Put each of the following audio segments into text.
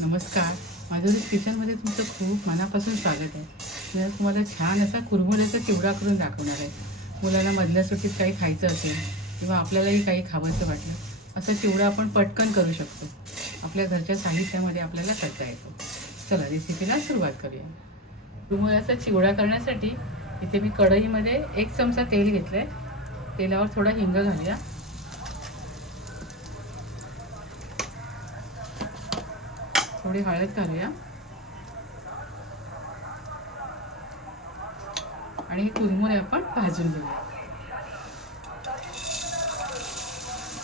नमस्कार. माधुरीज किचनमध्ये तुमचं खूप मनापासून स्वागत आहे. मी आज तुम्हाला छान असा कुरमुऱ्याचा चिवडा करून दाखवणार आहे. मुलांना मधल्या सुट्टीत काही खायचं असेल किंवा आपल्यालाही काही खावंसं वाटलं, असा चिवडा आपण पटकन करू शकतो. आपल्या घरच्या साहित्यामध्ये आपल्याला करता येतो. चला रेसिपीला सुरुवात करूया. कुरमुऱ्याचा चिवडा करण्यासाठी इथे मी कढईमध्ये 1 चमचा तेल घेतलं आहे. तेलावर थोडा हिंग घालूया. थोडी हळद घालूया आणि हे कुरमुरे आपण भाजून घेऊया.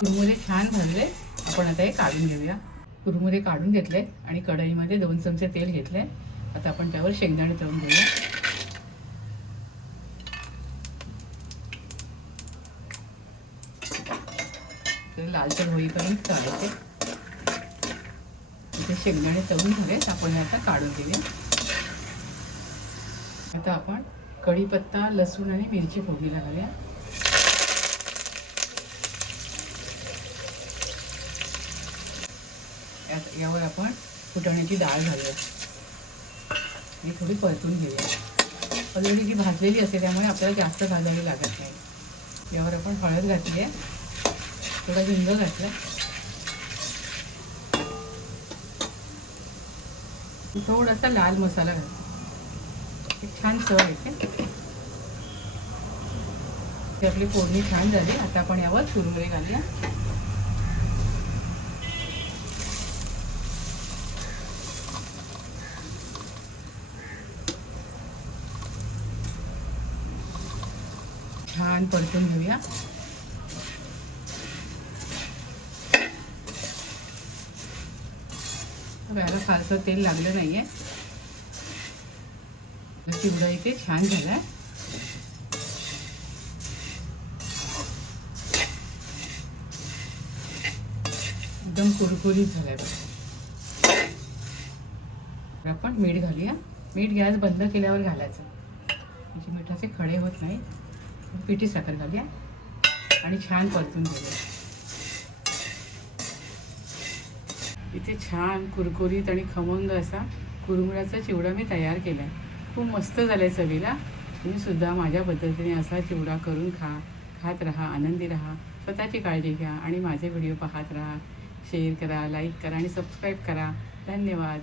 कुरमुरे छान भाजले, आपण आता हे काढून घेऊया. कुरमुरे काढून घेतले आणि कढईमध्ये 2 चमचे तेल घेतले. आता आपण त्यावर शेंगदाणे तळून घेऊया. ते लालसर होईपर्यंत तळायचे. इथे शेंगदाणे तळून झालेत, आपण आता काढून घेऊया. आता आपण कढीपत्ता, लसूण आणि मिरची फोडणीला घालूया. यावर आपण फुटाण्याची डाळ घालूया. ही थोडी परतून घेऊया. ऑलरेडी जी भाजलेली असते त्यामुळे आपल्याला जास्त भाजावी लागत नाही. यावर आपण हळद घातली आहे, थोडा हिंग घातला, थोडासा लाल मसाला घातला. एक छान चव येते. आपली फोडणी छान झाली. आता आपण यावर कुरमुरे घालूया. छान परतून घेऊया. याला फारसं तेल लागलं नाहीये. चिवडा इथे छान झालाय. एकदम कुरकुरीत झालाय बघा. आपण मीठ घालूया. मीठ गॅस बंद केल्यावर घालायचं, म्हणजे मिठाचे खडे होत नाही. पिठी साखर घालूया आणि छान परतून घेऊया. इथे छान कुरकुरीत आणि खमंग असा कुरमुऱ्याचा चिवडा मी तयार केला आहे. खूप मस्त झालाय चवीला. तुम्ही सुद्धा माझ्या पद्धतीने असा चिवडा करून खात राहा, आनंदी राहा. स्वतःची काळजी घ्या आणि माझे व्हिडिओ पाहत राहा. शेअर करा, लाईक करा आणि सबस्क्राईब करा. धन्यवाद.